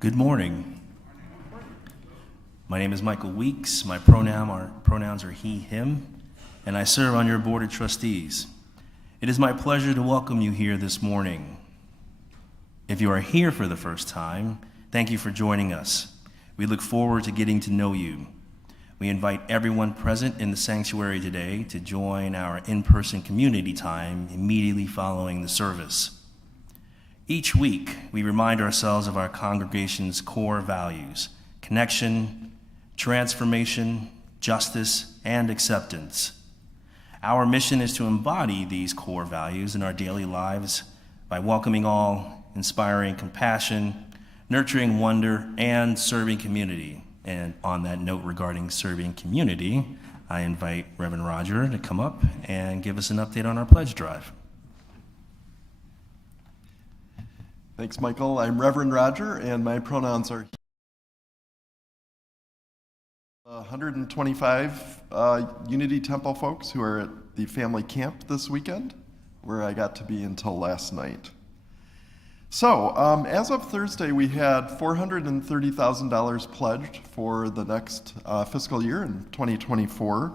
Good morning. My name is Michael Weeks. My pronouns are he, him, and I serve on your board of trustees. It is my pleasure to welcome you here this morning. If you are here for the first time, thank you for joining us. We look forward to getting to know you. We invite everyone present in the sanctuary today to join our in-person community time immediately following the service. Each week, we remind ourselves of our congregation's core values: connection, transformation, justice, and acceptance. Our mission is to embody these core values in our daily lives by welcoming all, inspiring compassion, nurturing wonder, and serving community. And on that note regarding serving community, I invite Reverend Roger to come up and give us an update on our pledge drive. Thanks, Michael. I'm Reverend Roger, and my pronouns are he. 125 Unity Temple folks who are at the family camp this weekend, where I got to be until last night. So, as of Thursday, we had $430,000 pledged for the next fiscal year in 2024,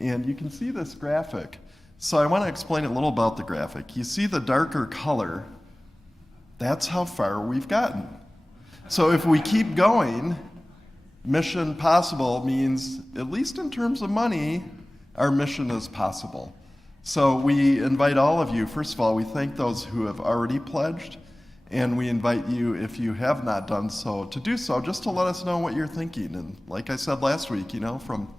and you can see this graphic. So I want to explain a little about the graphic. You see the darker color. That's how far we've gotten. So if we keep going, mission possible means, at least in terms of money, our mission is possible. So we invite all of you, first of all, we thank those who have already pledged, and we invite you, if you have not done so, to do so, just to let us know what you're thinking. And like I said last week, from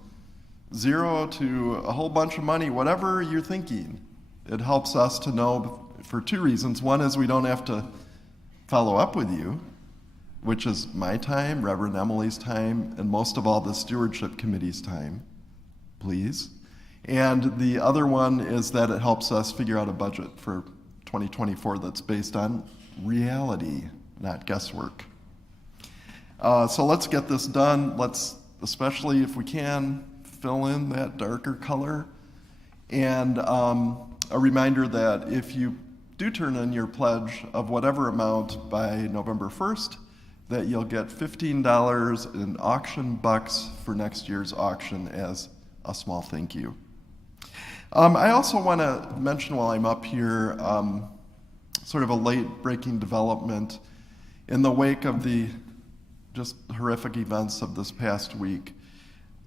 zero to a whole bunch of money, whatever you're thinking, it helps us to know for two reasons. One is we don't have to follow up with you, which is my time, Reverend Emily's time, and most of all the Stewardship Committee's time, please. And the other one is that it helps us figure out a budget for 2024 that's based on reality, not guesswork. So let's get this done. Let's, especially if we can, fill in that darker color. And a reminder that if you do turn in your pledge of whatever amount by November 1st, that you'll get $15 in auction bucks for next year's auction as a small thank you. I also want to mention while I'm up here sort of a late breaking development in the wake of the just horrific events of this past week.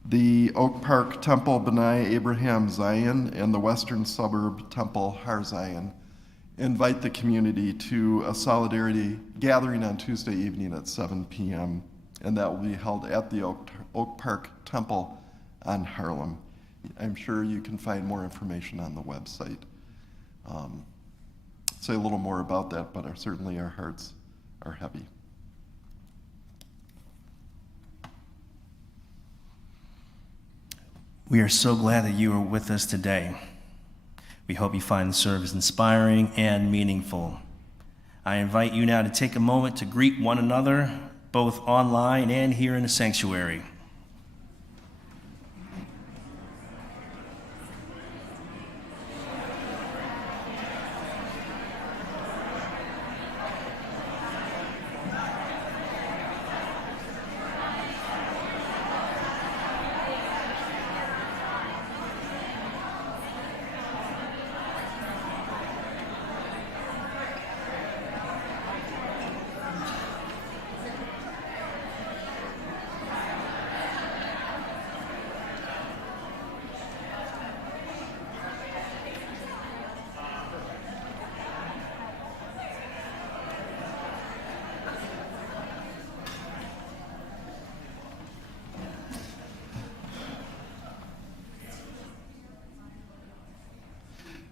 The Oak Park Temple B'nai Abraham Zion and the Western Suburb Temple Har Zion invite the community to a solidarity gathering on Tuesday evening at 7 p.m., and that will be held at the Oak Park Temple on Harlem. I'm sure you can find more information on the website. Say a little more about that, but certainly our hearts are heavy. We are so glad that you are with us today. We hope you find the service inspiring and meaningful. I invite you now to take a moment to greet one another, both online and here in the sanctuary.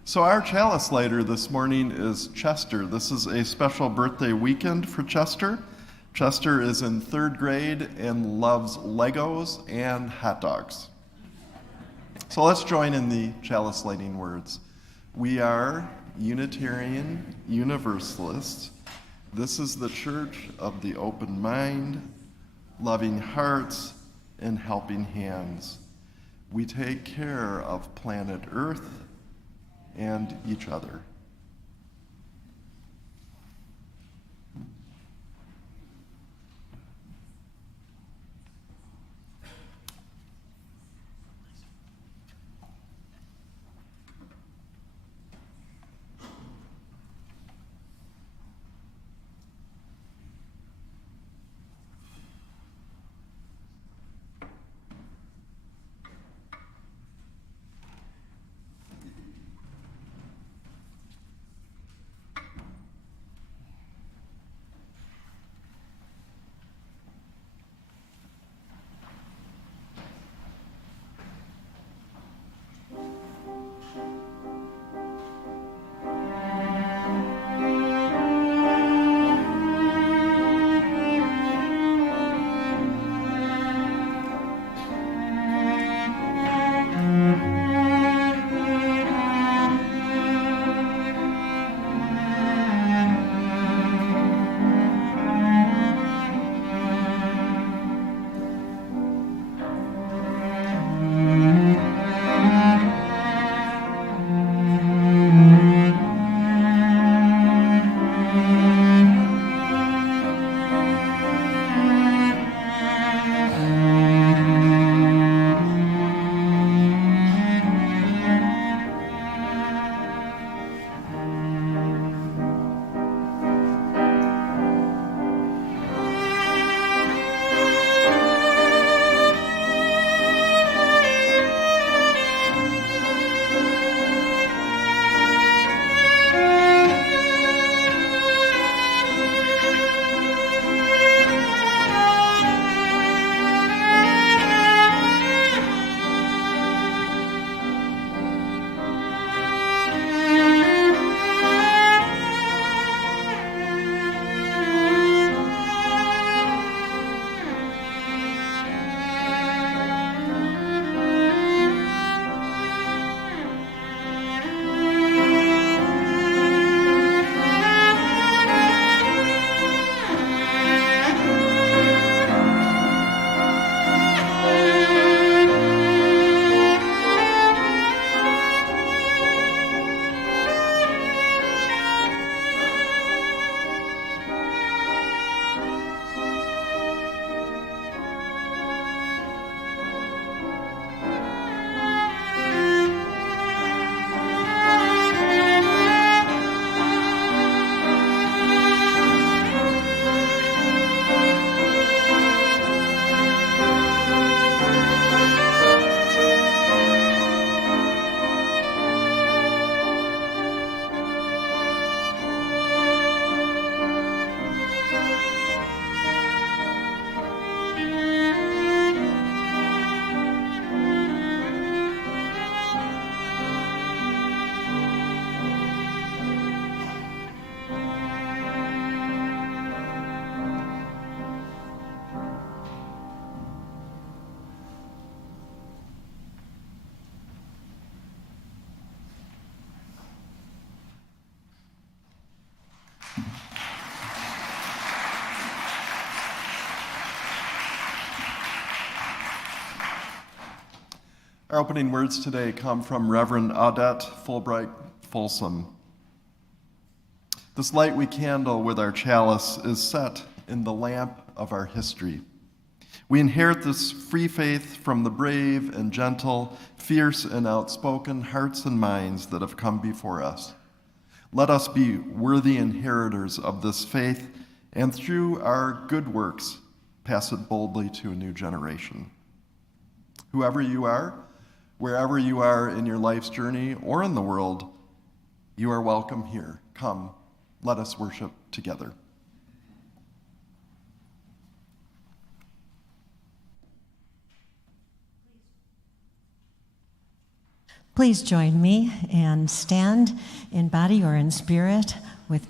So our chalice lighter this morning is Chester. This is a special birthday weekend for Chester. Chester is in 3rd grade and loves Legos and hot dogs. So let's join in the chalice lighting words. We are Unitarian Universalists. This is the church of the open mind, loving hearts, and helping hands. We take care of planet Earth and each other. Our opening words today come from Reverend Audette Fulbright Folsom. This light we kindle with our chalice is set in the lamp of our history. We inherit this free faith from the brave and gentle, fierce and outspoken hearts and minds that have come before us. Let us be worthy inheritors of this faith, and through our good works, pass it boldly to a new generation. Whoever you are, wherever you are in your life's journey or in the world, you are welcome here. Come, let us worship together. Please join me and stand in body or in spirit with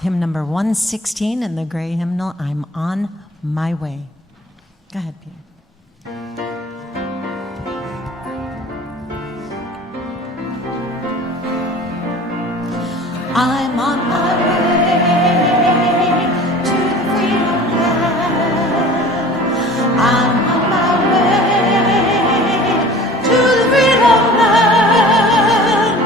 hymn number 116 in the gray hymnal, I'm on my way. Go ahead, Peter. I'm on my way to the freedom land. I'm on my way to the freedom land.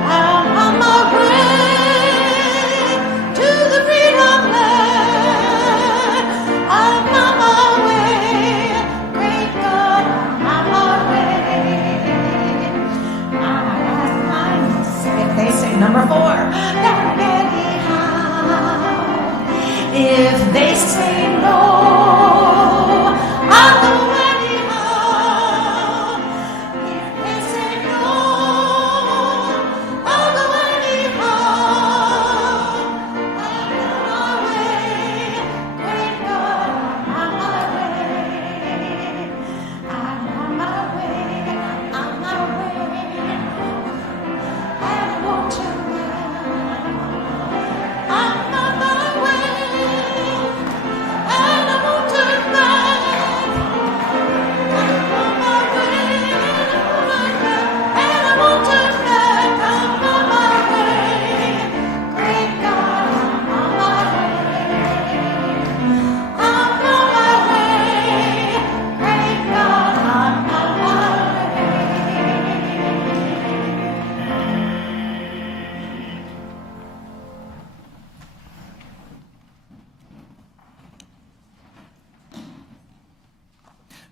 I'm on my way to the freedom land. I'm on my way, great God, I'm on my way. I ask mine, if they say number 4. If they say no, I'll go anyhow. If they say no, I'll go anyhow. I'm on my way, great God, I'm on my way. I'm on my way, I'm on my way. I won't turn back. I'm on my way.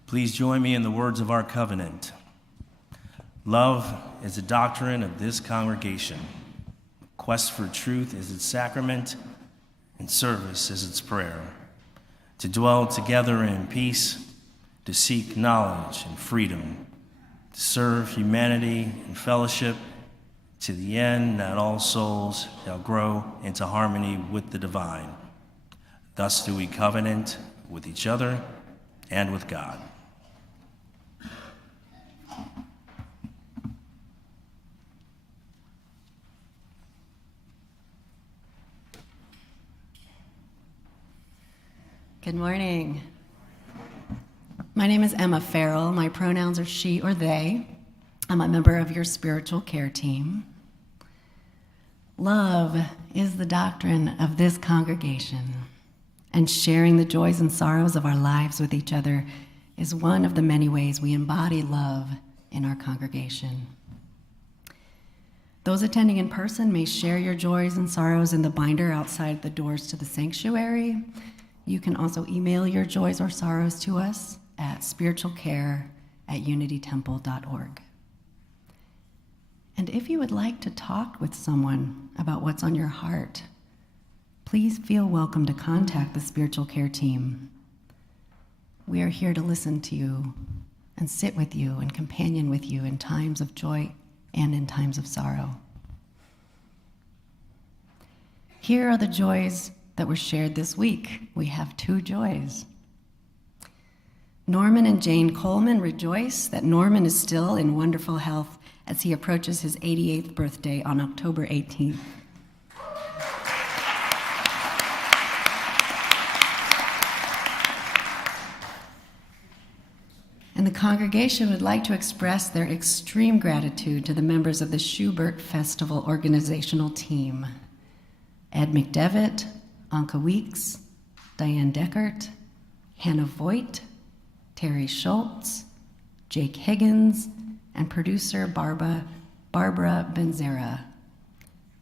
Please join me in the words of our covenant. Love is the doctrine of this congregation. Quest for truth is its sacrament, and service is its prayer. To dwell together in peace, to seek knowledge and freedom, to serve humanity and fellowship, to the end that all souls shall grow into harmony with the divine. Thus do we covenant with each other and with God. Good morning. My name is Emma Farrell. My pronouns are she or they. I'm a member of your spiritual care team. Love is the doctrine of this congregation, and sharing the joys and sorrows of our lives with each other is one of the many ways we embody love in our congregation. Those attending in person may share your joys and sorrows in the binder outside the doors to the sanctuary. You can also email your joys or sorrows to us at spiritualcare@unitytemple.org. And if you would like to talk with someone about what's on your heart, please feel welcome to contact the spiritual care team. We are here to listen to you and sit with you and companion with you in times of joy and in times of sorrow. Here are the joys that were shared this week. We have 2 joys. Norman and Jane Coleman rejoice that Norman is still in wonderful health as he approaches his 88th birthday on October 18th. And the congregation would like to express their extreme gratitude to the members of the Schubert Festival organizational team: Ed McDevitt, Anka Weeks, Diane Deckert, Hannah Voigt, Terry Schultz, Jake Higgins, and producer Barbara Benzera.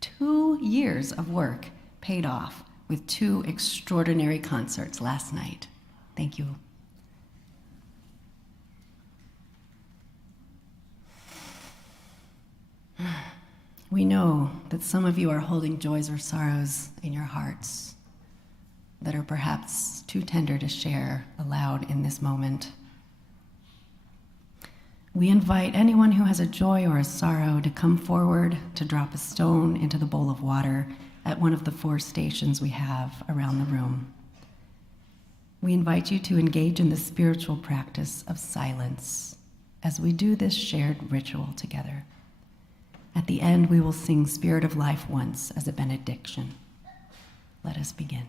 2 years of work paid off with 2 extraordinary concerts last night. Thank you. We know that some of you are holding joys or sorrows in your hearts that are perhaps too tender to share aloud in this moment. We invite anyone who has a joy or a sorrow to come forward to drop a stone into the bowl of water at one of the 4 stations we have around the room. We invite you to engage in the spiritual practice of silence as we do this shared ritual together. At the end, we will sing Spirit of Life once as a benediction. Let us begin.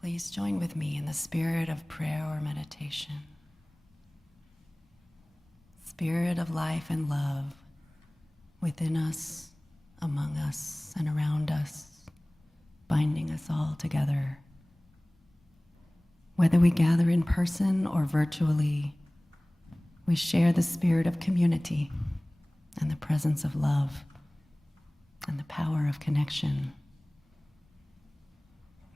Please join with me in the spirit of prayer or meditation. Spirit of life and love within us, among us, and around us, binding us all together. Whether we gather in person or virtually, we share the spirit of community and the presence of love and the power of connection.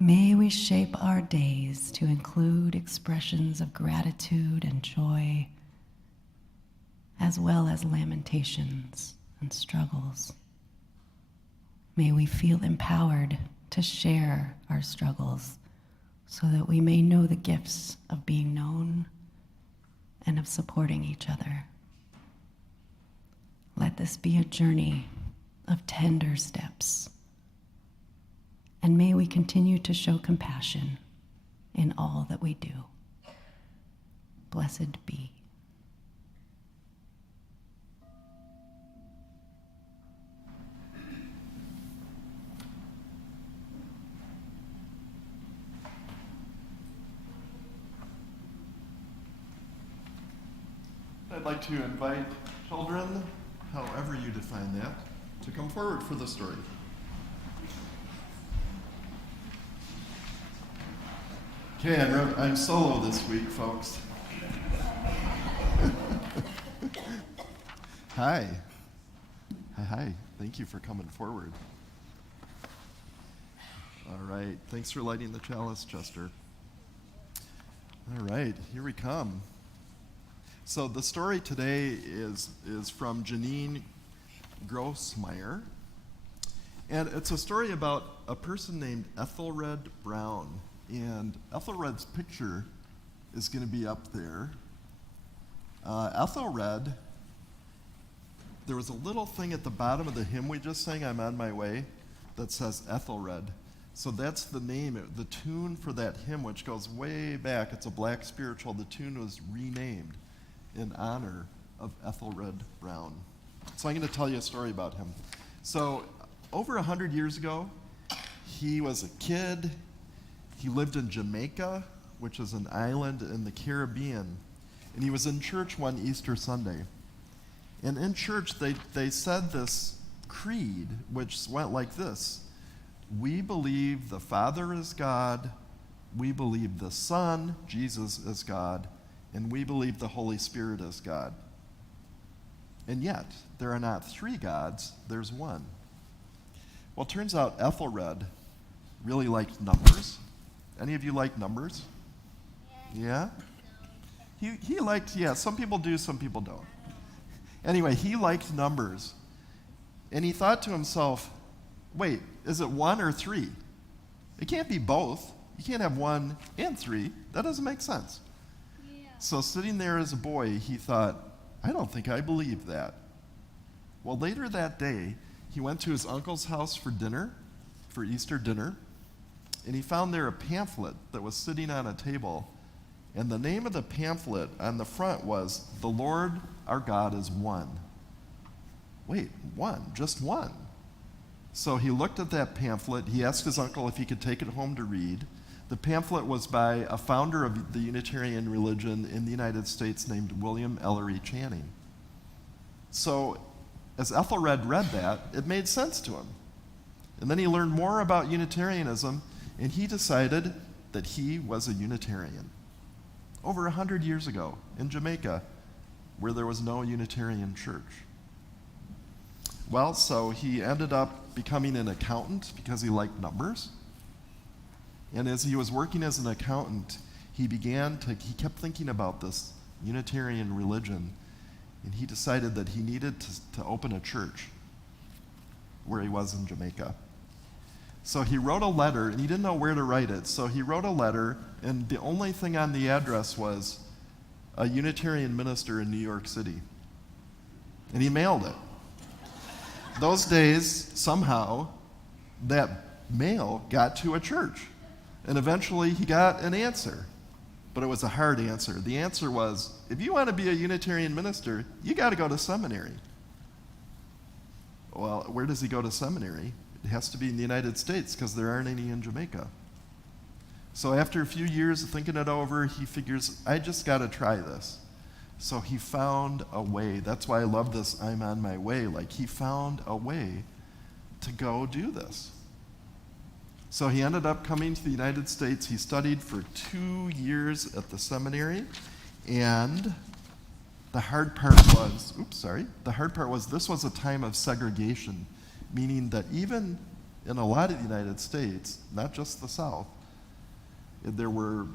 May we shape our days to include expressions of gratitude and joy, as well as lamentations and struggles. May we feel empowered to share our struggles so that we may know the gifts of being known and of supporting each other. Let this be a journey of tender steps. And may we continue to show compassion in all that we do. Blessed be. Let I'd like to invite children, however you define that, to come forward for the story. Okay, I'm solo this week, folks. Hi. Hi. Thank you for coming forward. All right. Thanks for lighting the chalice, Chester. All right, here we come. So the story today is from Janine Grossmeyer. And it's a story about a person named Ethelred Brown. And Ethelred's picture is going to be up there. Ethelred, there was a little thing at the bottom of the hymn we just sang, I'm on my way, that says Ethelred. So that's the name, the tune for that hymn, which goes way back. It's a black spiritual. The tune was renamed in honor of Ethelred Brown. So I'm going to tell you a story about him. So over 100 years ago, he was a kid. He lived in Jamaica, which is an island in the Caribbean. And he was in church one Easter Sunday. And in church, they said this creed, which went like this. We believe the Father is God, we believe the Son, Jesus, is God, and we believe the Holy Spirit is God. And yet, there are not three gods, there's one. Well, it turns out Ethelred really liked numbers. Any of you like numbers? Yeah? He liked, yeah, some people do, some people don't. Anyway, he liked numbers. And he thought to himself, wait, is it one or three? It can't be both. You can't have one and three. That doesn't make sense. Yeah. So sitting there as a boy, he thought, I don't think I believe that. Well, later that day, he went to his uncle's house for dinner, for Easter dinner, and he found there a pamphlet that was sitting on a table. And the name of the pamphlet on the front was, The Lord our God is one. Wait, one, just one. So he looked at that pamphlet. He asked his uncle if he could take it home to read. The pamphlet was by a founder of the Unitarian religion in the United States named William Ellery Channing. So as Ethelred read that, it made sense to him. And then he learned more about Unitarianism, and he decided that he was a Unitarian. Over 100 years ago in Jamaica, where there was no Unitarian church. Well, so he ended up becoming an accountant because he liked numbers. And as he was working as an accountant, he kept thinking about this Unitarian religion, and he decided that he needed to open a church where he was in Jamaica. So he wrote a letter, and he didn't know where to write it. So he wrote a letter, and the only thing on the address was a Unitarian minister in New York City. And he mailed it. Those days, somehow, that mail got to a church. And eventually he got an answer. But it was a hard answer. The answer was, if you want to be a Unitarian minister, you got to go to seminary. Well, where does he go to seminary? It has to be in the United States because there aren't any in Jamaica. So after a few years of thinking it over, he figures, I just got to try this. So he found a way. That's why I love this, I'm on my way. Like, he found a way to go do this. So he ended up coming to the United States. He studied for 2 years at the seminary. And the hard part was this was a time of segregation, meaning that even in a lot of the United States, not just the South, there were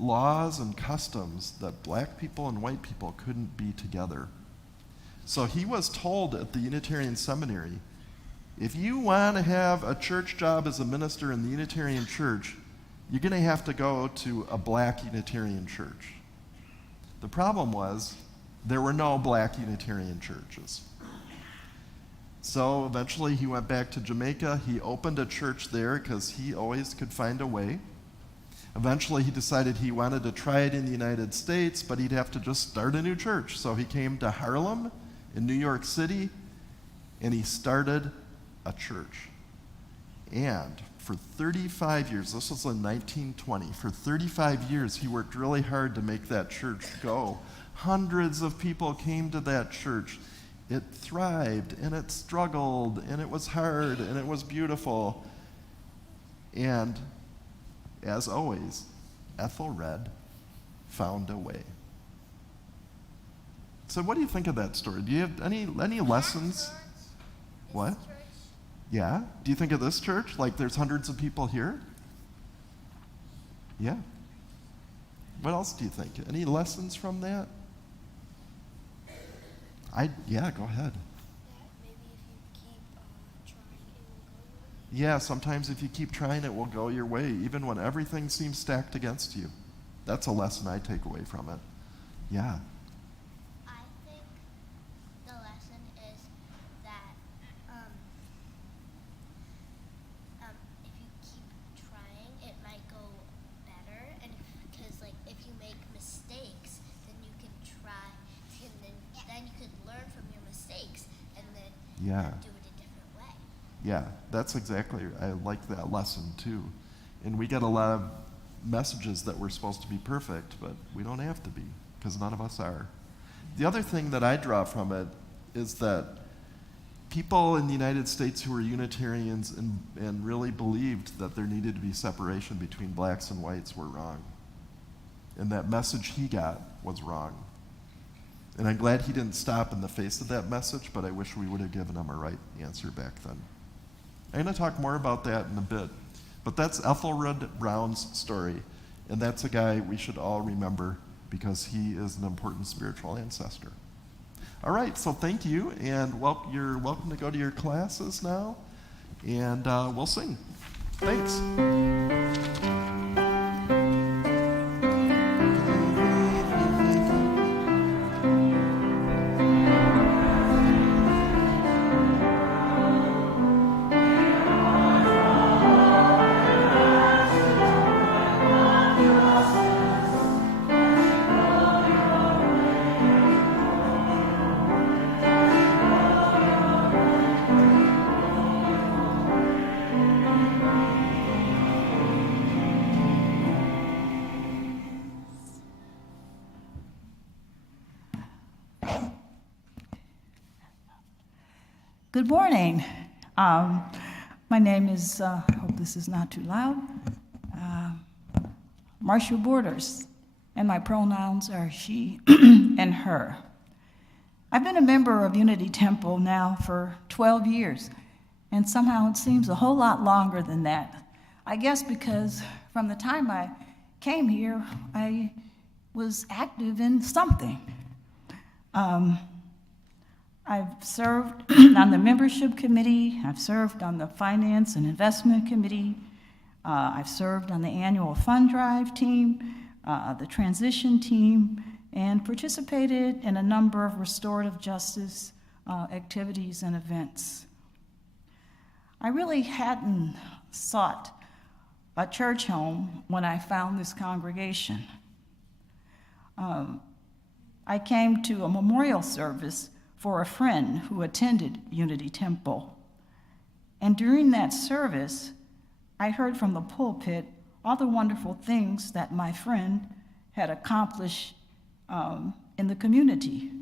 laws and customs that black people and white people couldn't be together. So he was told at the Unitarian Seminary, if you want to have a church job as a minister in the Unitarian Church, you're going to have to go to a black Unitarian church. The problem was there were no black Unitarian churches. So eventually he went back to Jamaica. He opened a church there because he always could find a way. Eventually he decided he wanted to try it in the United States, but he'd have to just start a new church. So he came to Harlem in New York City, and he started a church. And for 35 years, this was in 1920, for 35 years he worked really hard to make that church go. Hundreds of people came to that church. It thrived, and it struggled, and it was hard, and it was beautiful. And, as always, Ethelred found a way. So what do you think of that story? Do you have any lessons? What? Yeah? Do you think of this church? Like there's hundreds of people here? Yeah. What else do you think? Any lessons from that? Yeah, go ahead. Maybe if you keep trying, it will go your way. Yeah, sometimes if you keep trying, it will go your way, even when everything seems stacked against you. That's a lesson I take away from it. Yeah. I think the lesson is that if you keep trying, it might go better. And because if you make mistakes, then you can try, then you could learn from your mistakes, and then Yeah. do it a different way. Yeah, that's exactly, I like that lesson too. And we get a lot of messages that we're supposed to be perfect, but we don't have to be, because none of us are. The other thing that I draw from it is that people in the United States who were Unitarians and really believed that there needed to be separation between blacks and whites were wrong. And that message he got was wrong. And I'm glad he didn't stop in the face of that message, but I wish we would have given him a right answer back then. I'm going to talk more about that in a bit. But that's Ethelred Brown's story, and that's a guy we should all remember because he is an important spiritual ancestor. All right, so thank you, and you're welcome to go to your classes now, and we'll sing. Thanks. Good morning. My name is, I hope this is not too loud, Marcia Borders, and my pronouns are she and her. I've been a member of Unity Temple now for 12 years, and somehow it seems a whole lot longer than that. I guess because from the time I came here, I was active in something. I've served on the membership committee, I've served on the finance and investment committee, I've served on the annual fund drive team, the transition team, and participated in a number of restorative justice activities and events. I really hadn't sought a church home when I found this congregation. I came to a memorial service for a friend who attended Unity Temple. And during that service, I heard from the pulpit all the wonderful things that my friend had accomplished in the community.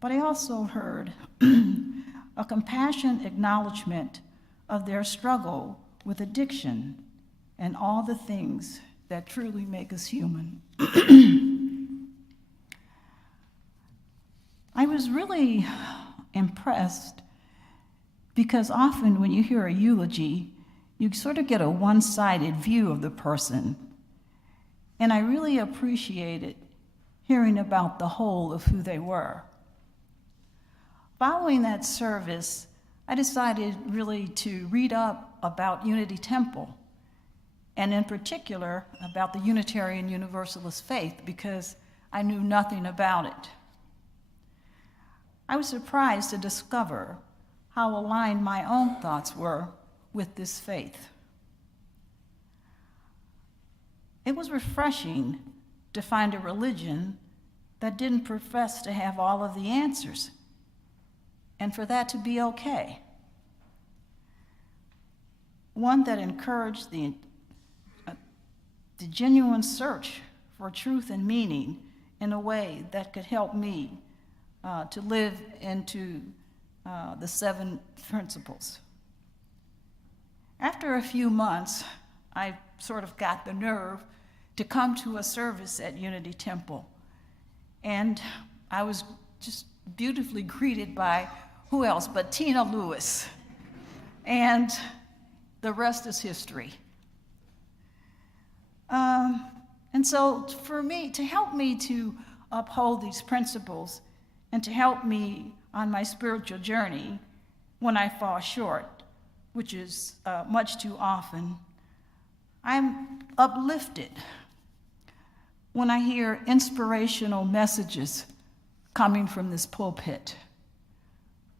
But I also heard a compassionate acknowledgement of their struggle with addiction and all the things that truly make us human. I was really impressed because often when you hear a eulogy, you sort of get a one-sided view of the person. And I really appreciated hearing about the whole of who they were. Following that service, I decided really to read up about Unity Temple, and in particular about the Unitarian Universalist faith, because I knew nothing about it. I was surprised to discover how aligned my own thoughts were with this faith. It was refreshing to find a religion that didn't profess to have all of the answers, and for that to be okay. One that encouraged the genuine search for truth and meaning in a way that could help me to live into the 7 principles. After a few months, I sort of got the nerve to come to a service at Unity Temple. And I was just beautifully greeted by who else but Tina Lewis. And the rest is history. And so for me, to help me to uphold these principles and to help me on my spiritual journey when I fall short, which is much too often, I'm uplifted when I hear inspirational messages coming from this pulpit,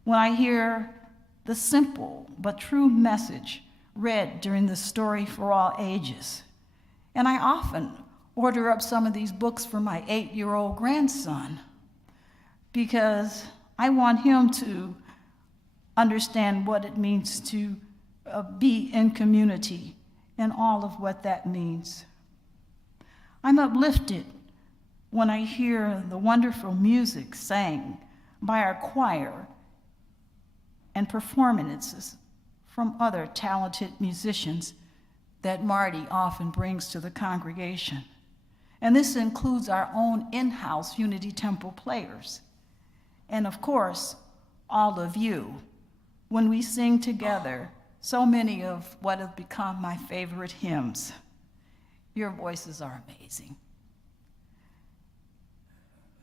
when I hear the simple but true message read during the Story for All Ages. And I often order up some of these books for my 8-year-old grandson because I want him to understand what it means to be in community and all of what that means. I'm uplifted when I hear the wonderful music sang by our choir and performances from other talented musicians that Marty often brings to the congregation. And this includes our own in-house Unity Temple players. And of course, all of you, when we sing together so many of what have become my favorite hymns. Your voices are amazing.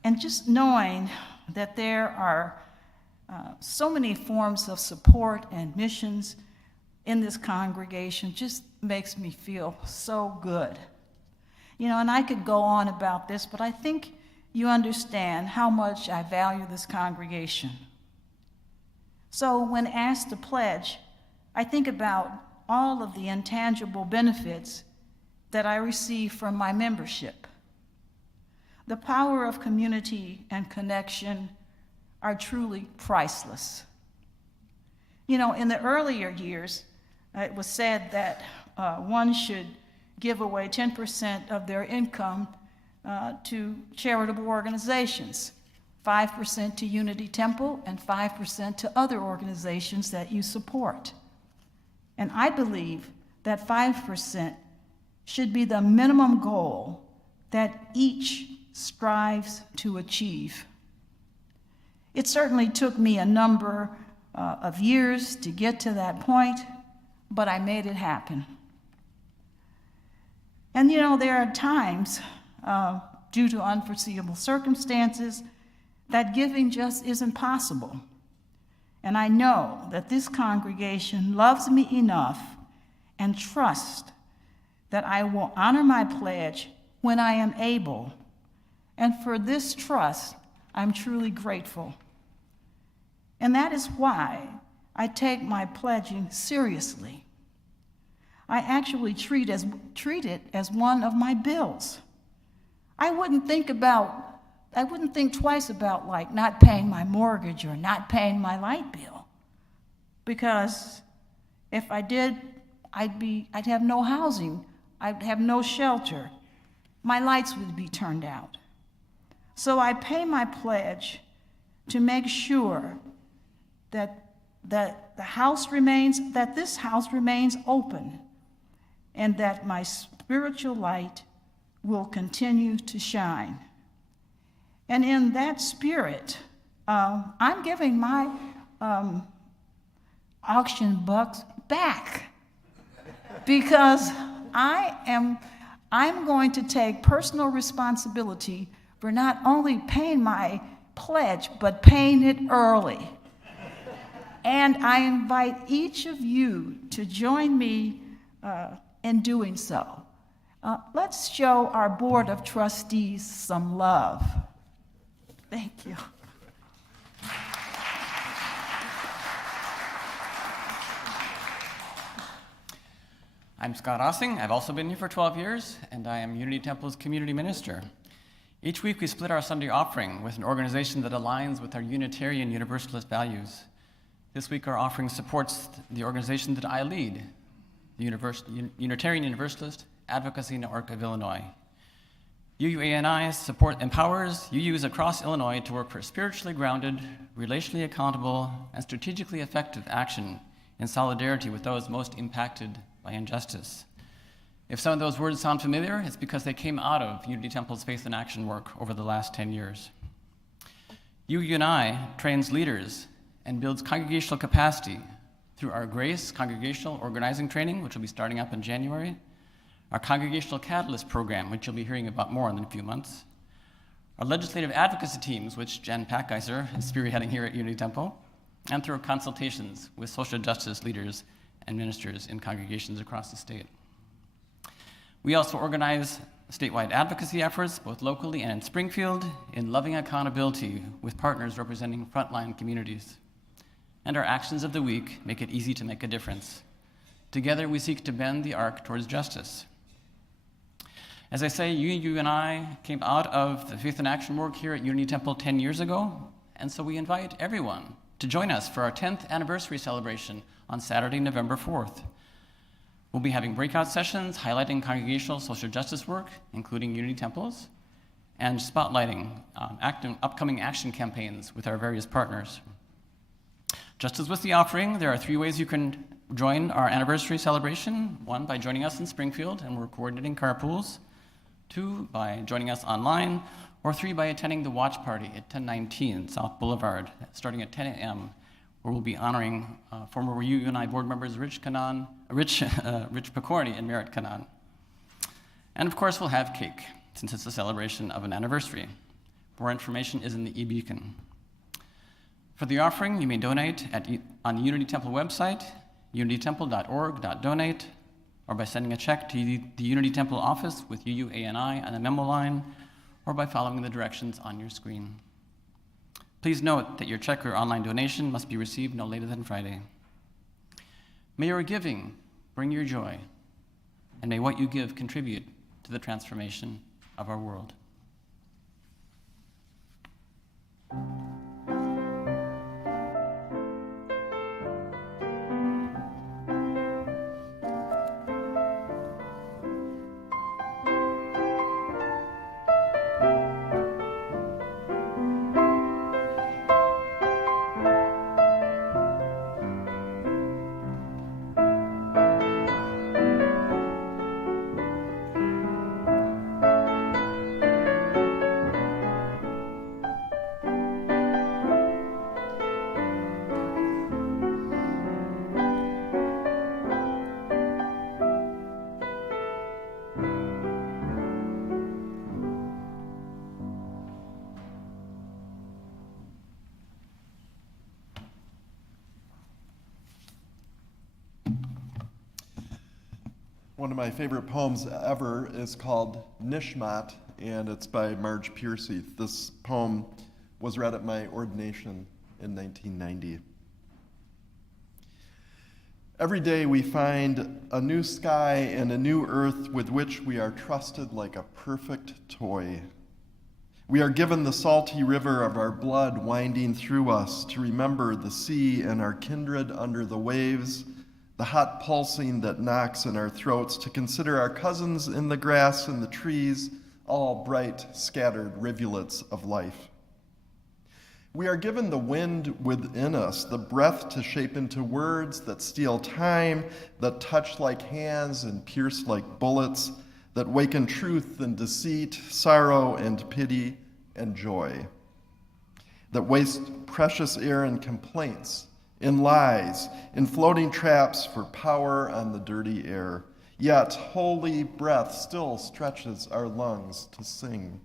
And just knowing that there are so many forms of support and missions in this congregation just makes me feel so good. You know, and I could go on about this, but I think you understand how much I value this congregation. So when asked to pledge, I think about all of the intangible benefits that I receive from my membership. The power of community and connection are truly priceless. You know, in the earlier years, it was said that one should give away 10% of their income to charitable organizations, 5% to Unity Temple, and 5% to other organizations that you support. And I believe that 5% should be the minimum goal that each strives to achieve. It certainly took me a number of years to get to that point, but I made it happen. And you know, there are times, due to unforeseeable circumstances, that giving just isn't possible. And I know that this congregation loves me enough and trusts that I will honor my pledge when I am able. And for this trust, I'm truly grateful. And that is why I take my pledging seriously. I actually treat it as one of my bills. I wouldn't think twice about like not paying my mortgage or not paying my light bill, because if I did, I'd have no housing, I'd have no shelter, my lights would be turned out. So I pay my pledge to make sure that this house remains open, and that my spiritual light will continue to shine. And in that spirit, I'm giving my auction bucks back, because I'm going to take personal responsibility for not only paying my pledge, but paying it early. And I invite each of you to join me in doing so. Let's show our Board of Trustees some love. Thank you. I'm Scott Ossing. I've also been here for 12 years, and I am Unity Temple's community minister. Each week we split our Sunday offering with an organization that aligns with our Unitarian Universalist values. This week our offering supports the organization that I lead, the Unitarian Universalist Advocacy Network of Illinois. UUANI support empowers UUs across Illinois to work for spiritually grounded, relationally accountable, and strategically effective action in solidarity with those most impacted by injustice. If some of those words sound familiar, it's because they came out of Unity Temple's Faith in Action work over the last 10 years. UUNI trains leaders and builds congregational capacity through our Grace Congregational Organizing Training, which will be starting up in January, our Congregational Catalyst program, which you'll be hearing about more in a few months, our legislative advocacy teams, which Jen Packgeiser is spearheading here at Unity Temple, and through consultations with social justice leaders and ministers in congregations across the state. We also organize statewide advocacy efforts, both locally and in Springfield, in loving accountability with partners representing frontline communities. And our actions of the week make it easy to make a difference. Together, we seek to bend the arc towards justice. As I say, you and I came out of the Faith in Action work here at Unity Temple 10 years ago, and so we invite everyone to join us for our 10th anniversary celebration on Saturday, November 4th. We'll be having breakout sessions highlighting congregational social justice work, including Unity Temples, and spotlighting upcoming action campaigns with our various partners. Just as with the offering, there are 3 ways you can join our anniversary celebration. 1, by joining us in Springfield, and we're coordinating carpools. 2, by joining us online. Or 3, by attending the watch party at 1019 South Boulevard, starting at 10 a.m., where we'll be honoring former UUNI board members Rich Picorni and Merritt Kanan. And of course, we'll have cake, since it's a celebration of an anniversary. More information is in the e-beacon. For the offering, you may donate on the Unity Temple website, unitytemple.org.donate, or by sending a check to the Unity Temple office with UUANI on the memo line, or by following the directions on your screen. Please note that your check or online donation must be received no later than Friday. May your giving bring your joy, and may what you give contribute to the transformation of our world. One of my favorite poems ever is called Nishmat, and it's by Marge Piercy. This poem was read at my ordination in 1990. Every day we find a new sky and a new earth with which we are trusted like a perfect toy. We are given the salty river of our blood winding through us to remember the sea and our kindred under the waves, the hot pulsing that knocks in our throats, to consider our cousins in the grass and the trees, all bright, scattered rivulets of life. We are given the wind within us, the breath to shape into words that steal time, that touch like hands and pierce like bullets, that waken truth and deceit, sorrow and pity and joy, that waste precious air in complaints, in lies, in floating traps for power on the dirty air. Yet holy breath still stretches our lungs to sing.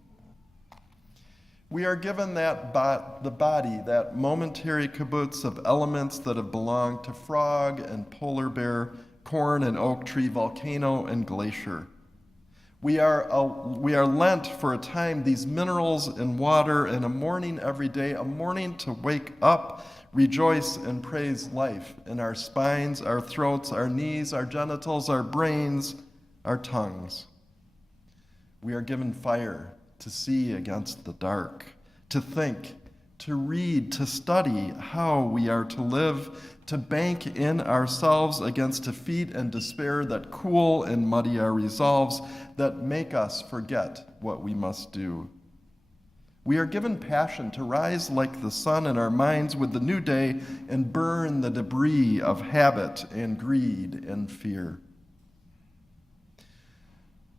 We are given the body, that momentary kibbutz of elements that have belonged to frog and polar bear, corn and oak tree, volcano and glacier. We are lent for a time these minerals and water, and a morning every day, a morning to wake up, rejoice and praise life in our spines, our throats, our knees, our genitals, our brains, our tongues. We are given fire to see against the dark, to think, to read, to study how we are to live, to bank in ourselves against defeat and despair that cool and muddy our resolves, that make us forget what we must do. We are given passion to rise like the sun in our minds with the new day and burn the debris of habit and greed and fear.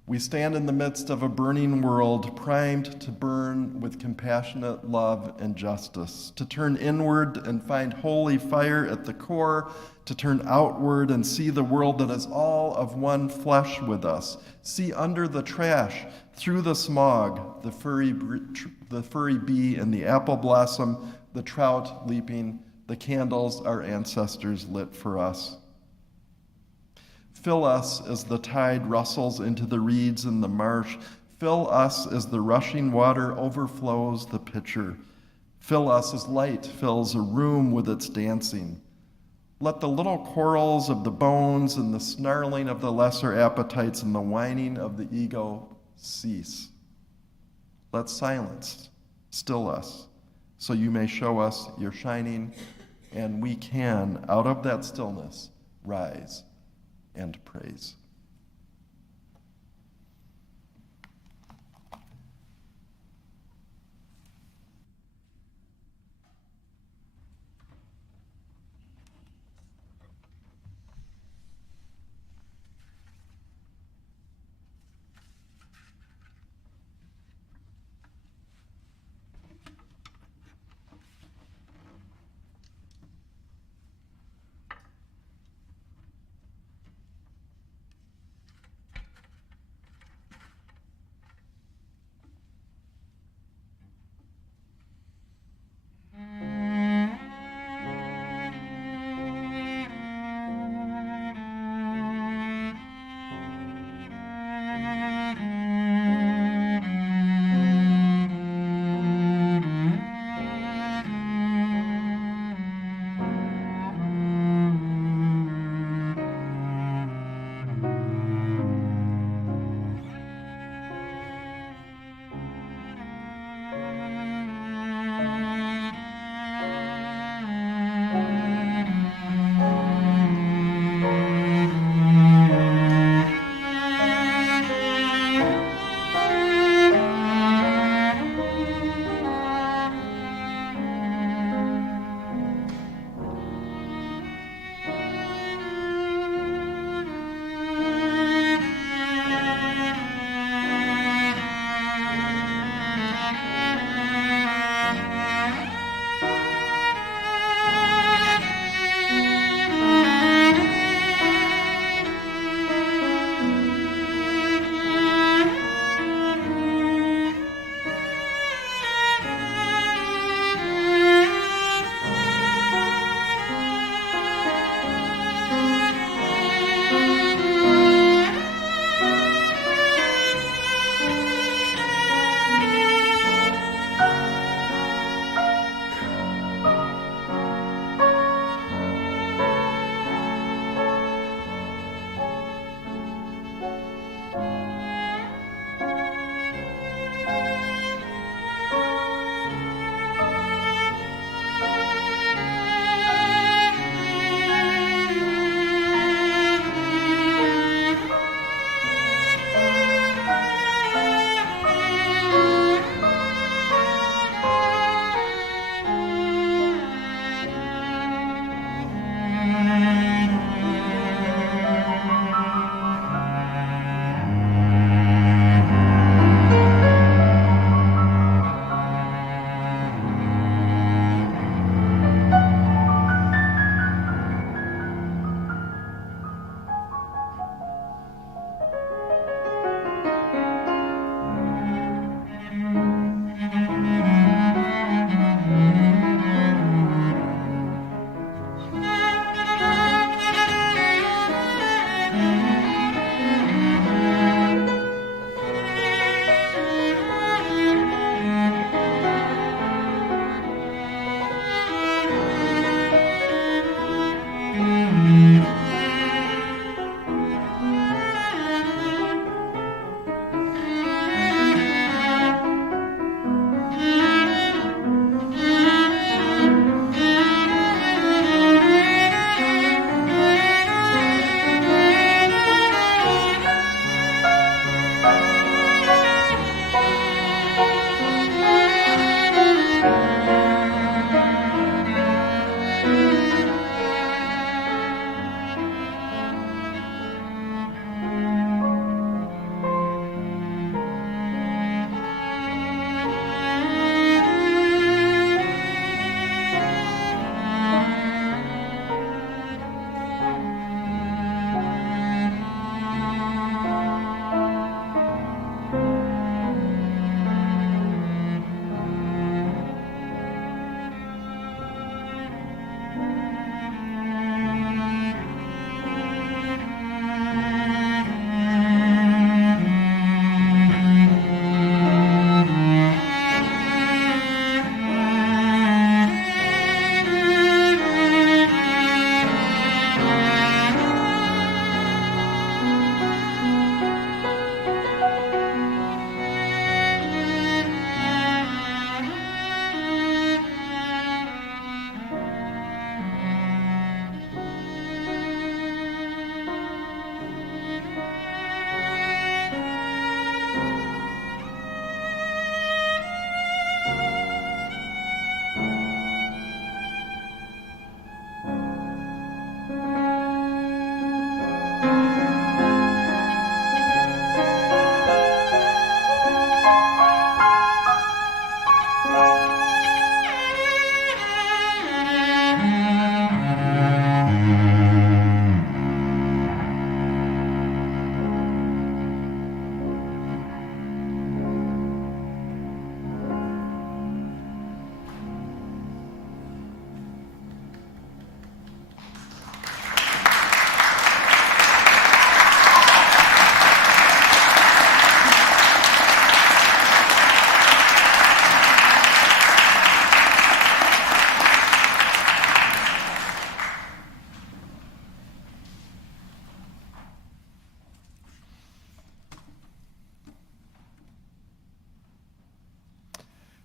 We stand in the midst of a burning world, primed to burn with compassionate love and justice, to turn inward and find holy fire at the core, to turn outward and see the world that is all of one flesh with us, see under the trash, through the smog, the furry bee and the apple blossom, the trout leaping, the candles our ancestors lit for us. Fill us as the tide rustles into the reeds in the marsh. Fill us as the rushing water overflows the pitcher. Fill us as light fills a room with its dancing. Let the little quarrels of the bones and the snarling of the lesser appetites and the whining of the ego cease. Let silence still us, so you may show us your shining, and we can, out of that stillness, rise and praise.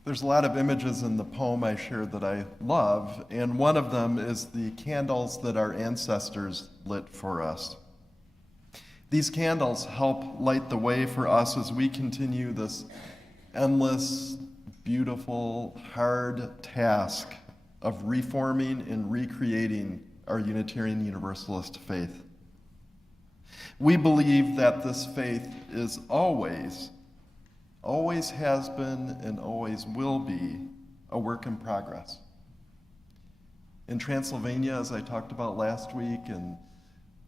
There's a lot of images in the poem I shared that I love, and one of them is the candles that our ancestors lit for us. These candles help light the way for us as we continue this endless, beautiful, hard task of reforming and recreating our Unitarian Universalist faith. We believe that this faith is always has been, and always will be a work in progress. In Transylvania, as I talked about last week, in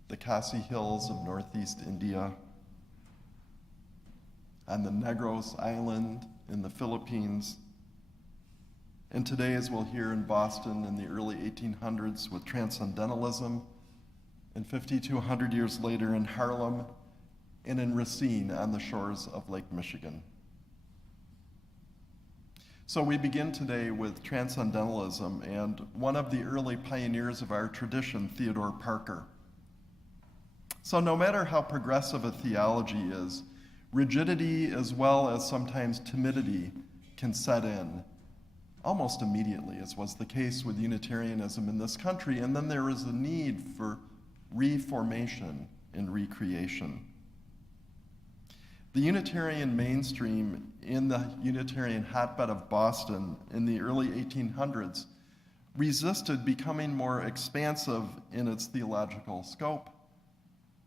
the Khasi Hills of northeast India, on the Negros Island in the Philippines, and today, as we'll hear in Boston in the early 1800s with Transcendentalism, and 50 to 100 years later in Harlem, and in Racine on the shores of Lake Michigan. So we begin today with Transcendentalism, and one of the early pioneers of our tradition, Theodore Parker. So no matter how progressive a theology is, rigidity as well as sometimes timidity can set in almost immediately, as was the case with Unitarianism in this country, and then there is a need for reformation and recreation. The Unitarian mainstream in the Unitarian hotbed of Boston in the early 1800s resisted becoming more expansive in its theological scope,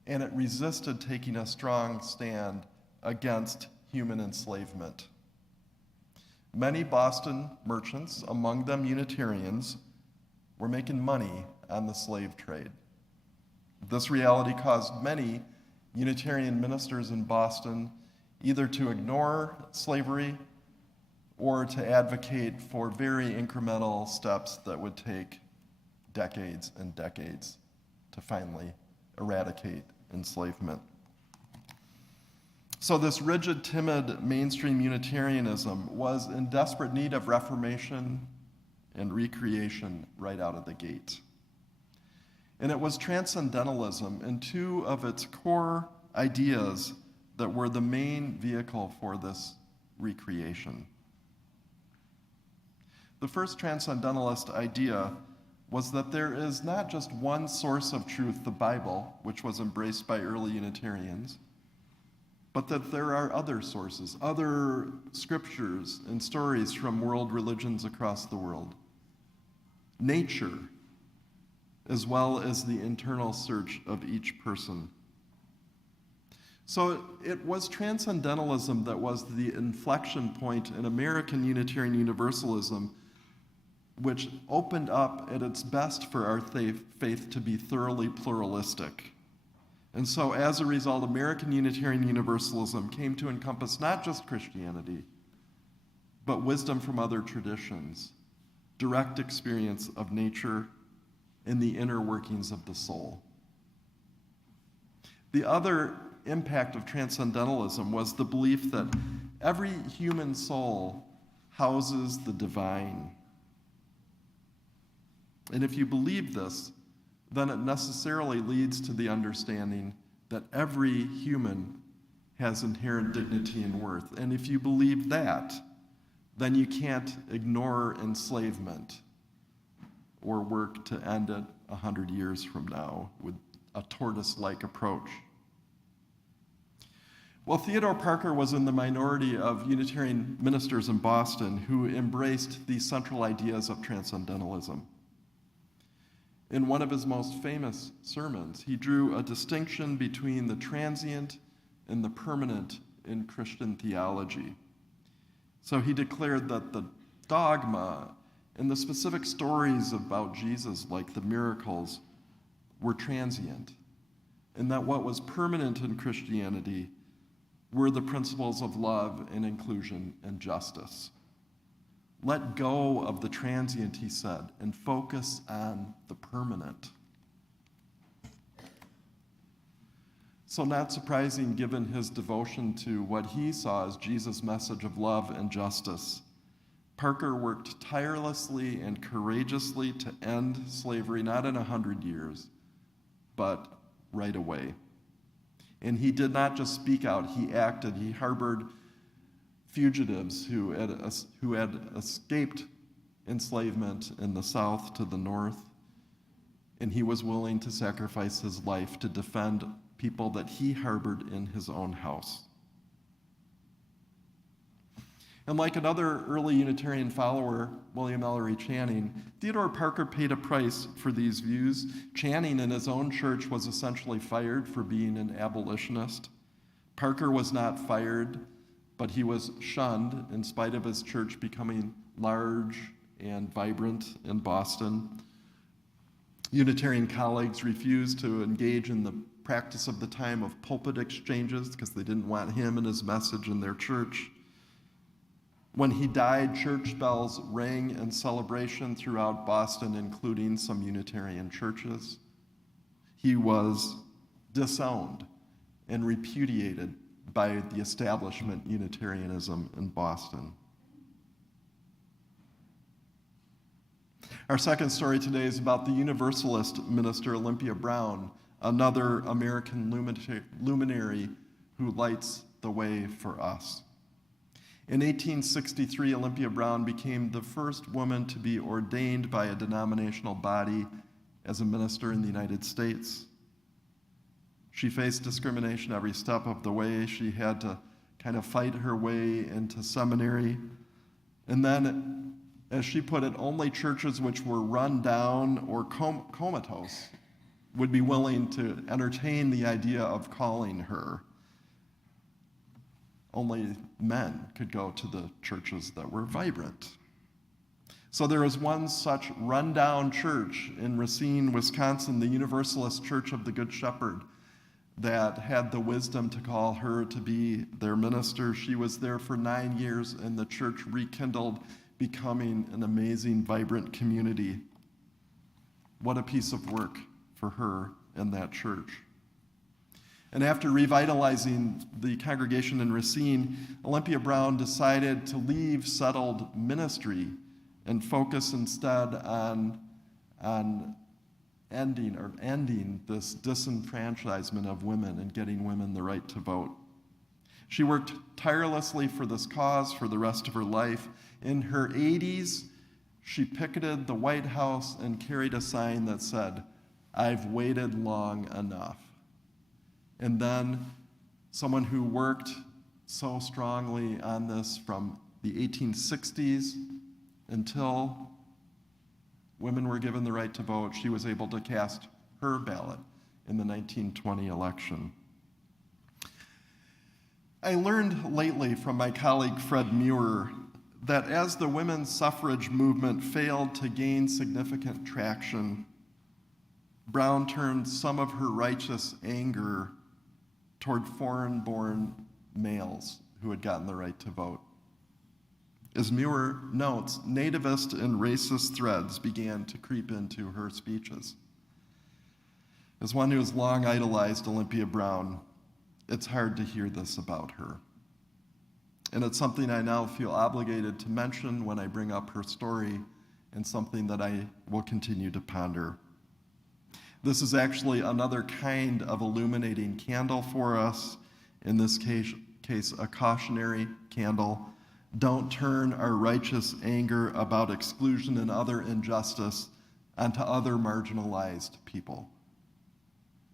and it resisted taking a strong stand against human enslavement. Many Boston merchants, among them Unitarians, were making money on the slave trade. This reality caused many Unitarian ministers in Boston either to ignore slavery or to advocate for very incremental steps that would take decades and decades to finally eradicate enslavement. So this rigid, timid mainstream Unitarianism was in desperate need of reformation and recreation right out of the gate. And it was Transcendentalism and two of its core ideas that were the main vehicle for this recreation. The first Transcendentalist idea was that there is not just one source of truth, the Bible, which was embraced by early Unitarians, but that there are other sources, other scriptures and stories from world religions across the world. Nature, as well as the internal search of each person. So it was Transcendentalism that was the inflection point in American Unitarian Universalism, which opened up at its best for our faith to be thoroughly pluralistic. And so as a result, American Unitarian Universalism came to encompass not just Christianity, but wisdom from other traditions, direct experience of nature, and the inner workings of the soul. The other impact of Transcendentalism was the belief that every human soul houses the divine. And if you believe this, then it necessarily leads to the understanding that every human has inherent dignity and worth. And if you believe that, then you can't ignore enslavement or work to end it 100 years from now with a tortoise-like approach. Well, Theodore Parker was in the minority of Unitarian ministers in Boston who embraced these central ideas of Transcendentalism. In one of his most famous sermons, he drew a distinction between the transient and the permanent in Christian theology. So he declared that the dogma and the specific stories about Jesus, like the miracles, were transient, and that what was permanent in Christianity were the principles of love and inclusion and justice. Let go of the transient, he said, and focus on the permanent. So not surprising given his devotion to what he saw as Jesus' message of love and justice, Parker worked tirelessly and courageously to end slavery, not in 100 years, but right away. And he did not just speak out, he acted. He harbored fugitives who had escaped enslavement in the South to the North, and he was willing to sacrifice his life to defend people that he harbored in his own house. And like another early Unitarian follower, William Ellery Channing, Theodore Parker paid a price for these views. Channing in his own church was essentially fired for being an abolitionist. Parker was not fired, but he was shunned in spite of his church becoming large and vibrant in Boston. Unitarian colleagues refused to engage in the practice of the time of pulpit exchanges because they didn't want him and his message in their church. When he died, church bells rang in celebration throughout Boston, including some Unitarian churches. He was disowned and repudiated by the establishment Unitarianism in Boston. Our second story today is about the Universalist minister Olympia Brown, another American luminary who lights the way for us. In 1863, Olympia Brown became the first woman to be ordained by a denominational body as a minister in the United States. She faced discrimination every step of the way. She had to kind of fight her way into seminary. And then, as she put it, only churches which were run down or comatose would be willing to entertain the idea of calling her. Only men could go to the churches that were vibrant. So there was one such rundown church in Racine, Wisconsin, the Universalist Church of the Good Shepherd, that had the wisdom to call her to be their minister. She was there for 9 years, and the church rekindled, becoming an amazing, vibrant community. What a piece of work for her and that church. And after revitalizing the congregation in Racine, Olympia Brown decided to leave settled ministry and focus instead on ending this disenfranchisement of women and getting women the right to vote. She worked tirelessly for this cause for the rest of her life. In her 80s, she picketed the White House and carried a sign that said, "I've waited long enough." And then someone who worked so strongly on this from the 1860s until women were given the right to vote, she was able to cast her ballot in the 1920 election. I learned lately from my colleague Fred Muir that as the women's suffrage movement failed to gain significant traction, Brown turned some of her righteous anger toward foreign-born males who had gotten the right to vote. As Muir notes, nativist and racist threads began to creep into her speeches. As one who has long idolized Olympia Brown, it's hard to hear this about her. And it's something I now feel obligated to mention when I bring up her story, and something that I will continue to ponder. This is actually another kind of illuminating candle for us, in this case a cautionary candle. Don't turn our righteous anger about exclusion and other injustice onto other marginalized people.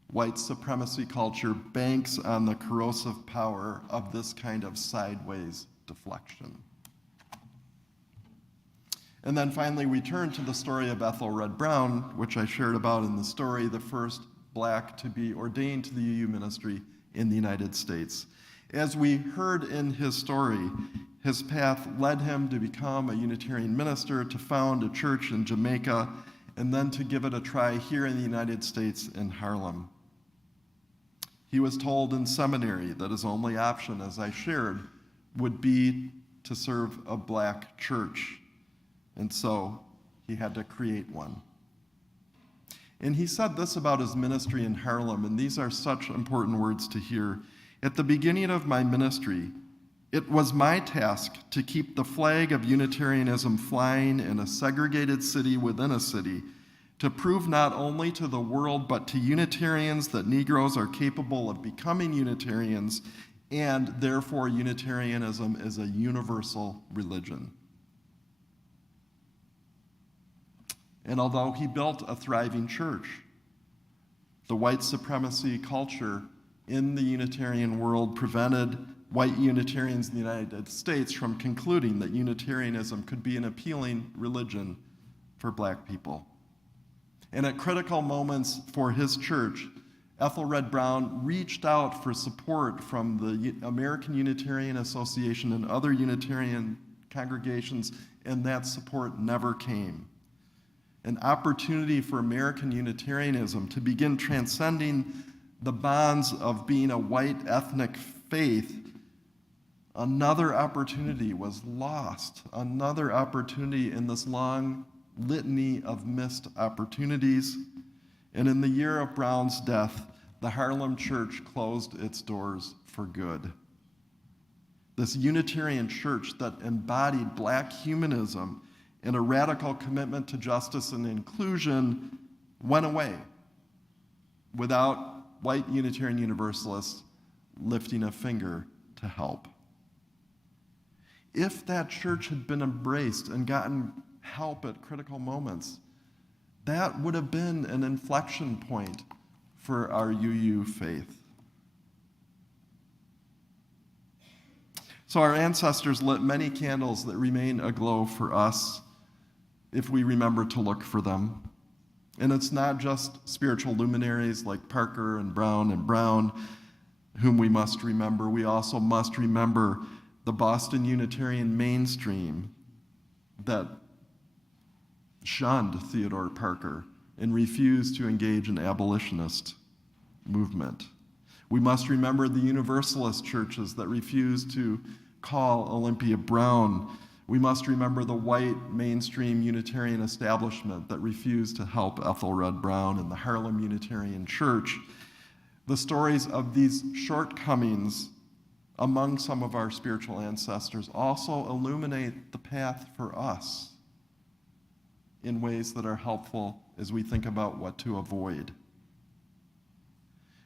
White supremacy culture banks on the corrosive power of this kind of sideways deflection. And then finally, we turn to the story of Ethel Red Brown, which I shared about in the story, the first black to be ordained to the UU ministry in the United States. As we heard in his story, his path led him to become a Unitarian minister, to found a church in Jamaica, and then to give it a try here in the United States in Harlem. He was told in seminary that his only option, as I shared, would be to serve a black church. And so he had to create one. And he said this about his ministry in Harlem, and these are such important words to hear. At the beginning of my ministry, it was my task to keep the flag of Unitarianism flying in a segregated city within a city, to prove not only to the world but to Unitarians that Negroes are capable of becoming Unitarians and therefore Unitarianism is a universal religion. And although he built a thriving church, the white supremacy culture in the Unitarian world prevented white Unitarians in the United States from concluding that Unitarianism could be an appealing religion for black people. And at critical moments for his church, Ethelred Brown reached out for support from the American Unitarian Association and other Unitarian congregations, and that support never came. An opportunity for American Unitarianism to begin transcending the bonds of being a white ethnic faith, another opportunity was lost. Another opportunity in this long litany of missed opportunities. And in the year of Brown's death, the Harlem Church closed its doors for good. This Unitarian church that embodied black humanism and a radical commitment to justice and inclusion went away without white Unitarian Universalists lifting a finger to help. If that church had been embraced and gotten help at critical moments, that would have been an inflection point for our UU faith. So our ancestors lit many candles that remain aglow for us if we remember to look for them. And it's not just spiritual luminaries like Parker and Brown whom we must remember. We also must remember the Boston Unitarian mainstream that shunned Theodore Parker and refused to engage in abolitionist movement. We must remember the Universalist churches that refused to call Olympia Brown. We must remember the white mainstream Unitarian establishment that refused to help Ethelred Brown and the Harlem Unitarian Church. The stories of these shortcomings among some of our spiritual ancestors also illuminate the path for us in ways that are helpful as we think about what to avoid.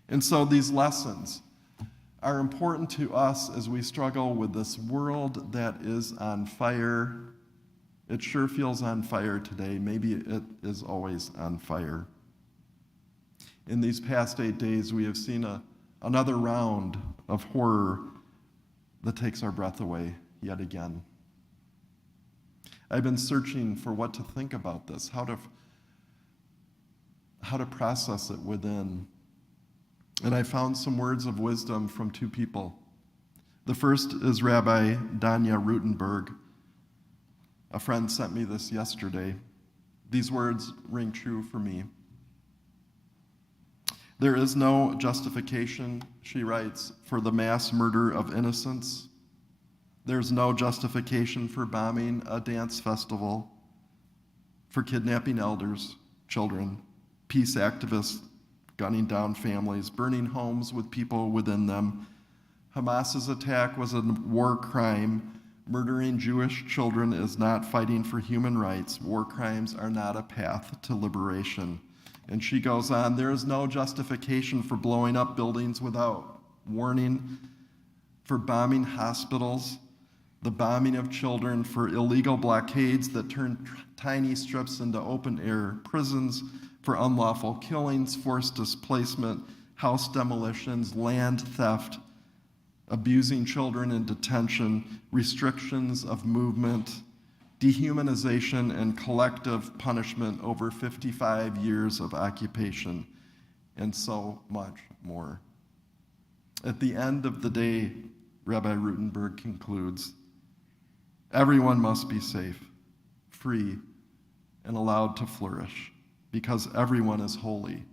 And so these lessons are important to us as we struggle with this world that is on fire. It sure feels on fire today. Maybe it is always on fire. In these past 8 days, we have seen another round of horror that takes our breath away yet again. I've been searching for what to think about this, how to process it within. And I found some words of wisdom from two people. The first is Rabbi Danya Ruttenberg. A friend sent me this yesterday. These words ring true for me. There is no justification, she writes, for the mass murder of innocents. There's no justification for bombing a dance festival, for kidnapping elders, children, peace activists, gunning down families, burning homes with people within them. Hamas's attack was a war crime. Murdering Jewish children is not fighting for human rights. War crimes are not a path to liberation. And she goes on, there is no justification for blowing up buildings without warning, for bombing hospitals, the bombing of children, for illegal blockades that turn tiny strips into open-air prisons, for unlawful killings, forced displacement, house demolitions, land theft, abusing children in detention, restrictions of movement, dehumanization, and collective punishment over 55 years of occupation, and so much more. At the end of the day, Rabbi Ruttenberg concludes, everyone must be safe, free, and allowed to flourish, because everyone is holy,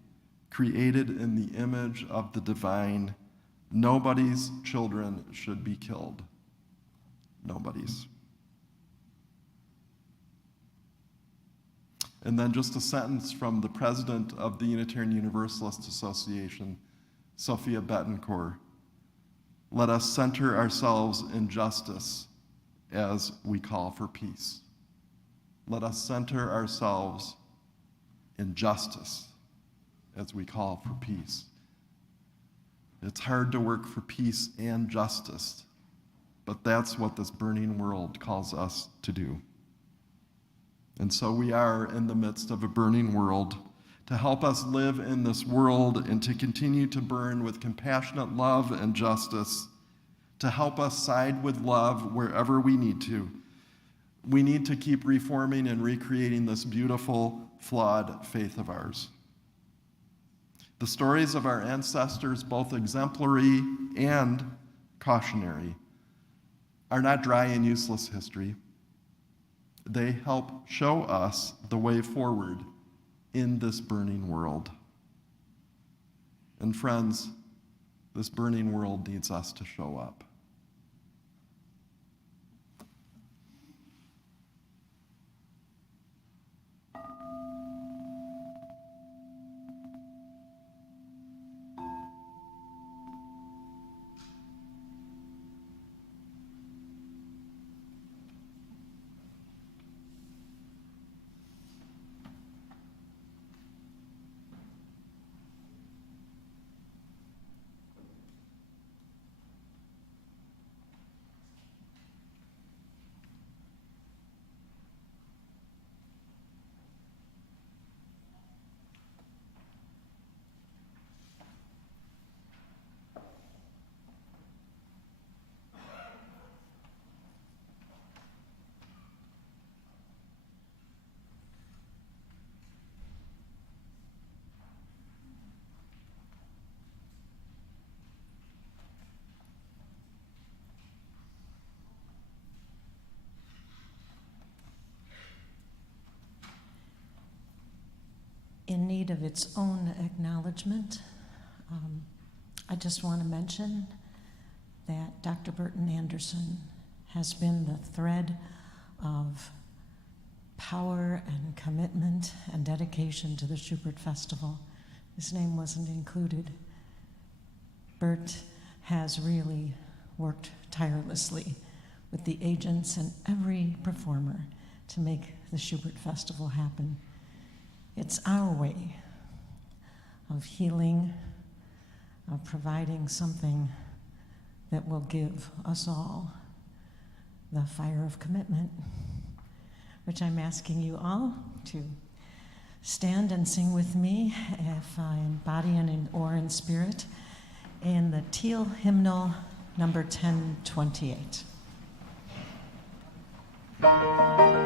created in the image of the divine. Nobody's children should be killed. Nobody's. And then just a sentence from the president of the Unitarian Universalist Association, Sophia Bettencourt. Let us center ourselves in justice as we call for peace. Let us center ourselves in justice as we call for peace. It's hard to work for peace and justice, but that's what this burning world calls us to do. And so we are in the midst of a burning world. To help us live in this world and to continue to burn with compassionate love and justice, to help us side with love wherever we need to keep reforming and recreating this beautiful, flawed faith of ours. The stories of our ancestors, both exemplary and cautionary, are not dry and useless history. They help show us the way forward in this burning world. And friends, this burning world needs us to show up. In need of its own acknowledgement, I just want to mention that Dr. Burton Anderson has been the thread of power and commitment and dedication to the Schubert Festival. His name wasn't included. Bert has really worked tirelessly with the agents and every performer to make the Schubert Festival happen. It's our way of healing, of providing something that will give us all the fire of commitment, which I'm asking you all to stand and sing with me, if in body and or in spirit, in the Teal hymnal number 1028. Our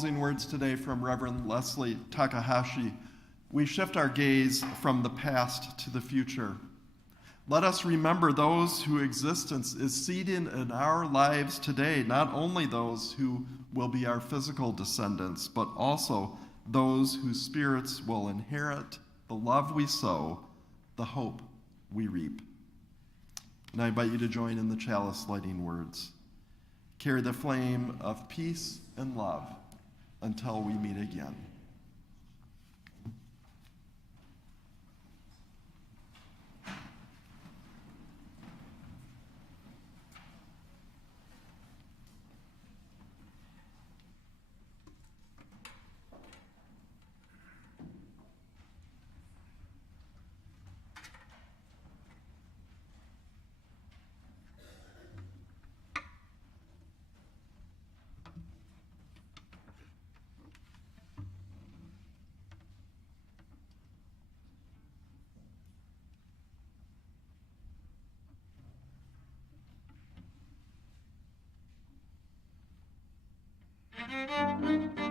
closing words today from Reverend Leslie Takahashi, we shift our gaze from the past to the future. Let us remember those whose existence is seeded in our lives today, not only those who will be our physical descendants, but also those whose spirits will inherit the love we sow, the hope we reap. And I invite you to join in the chalice lighting words. Carry the flame of peace and love until we meet again. Thank you.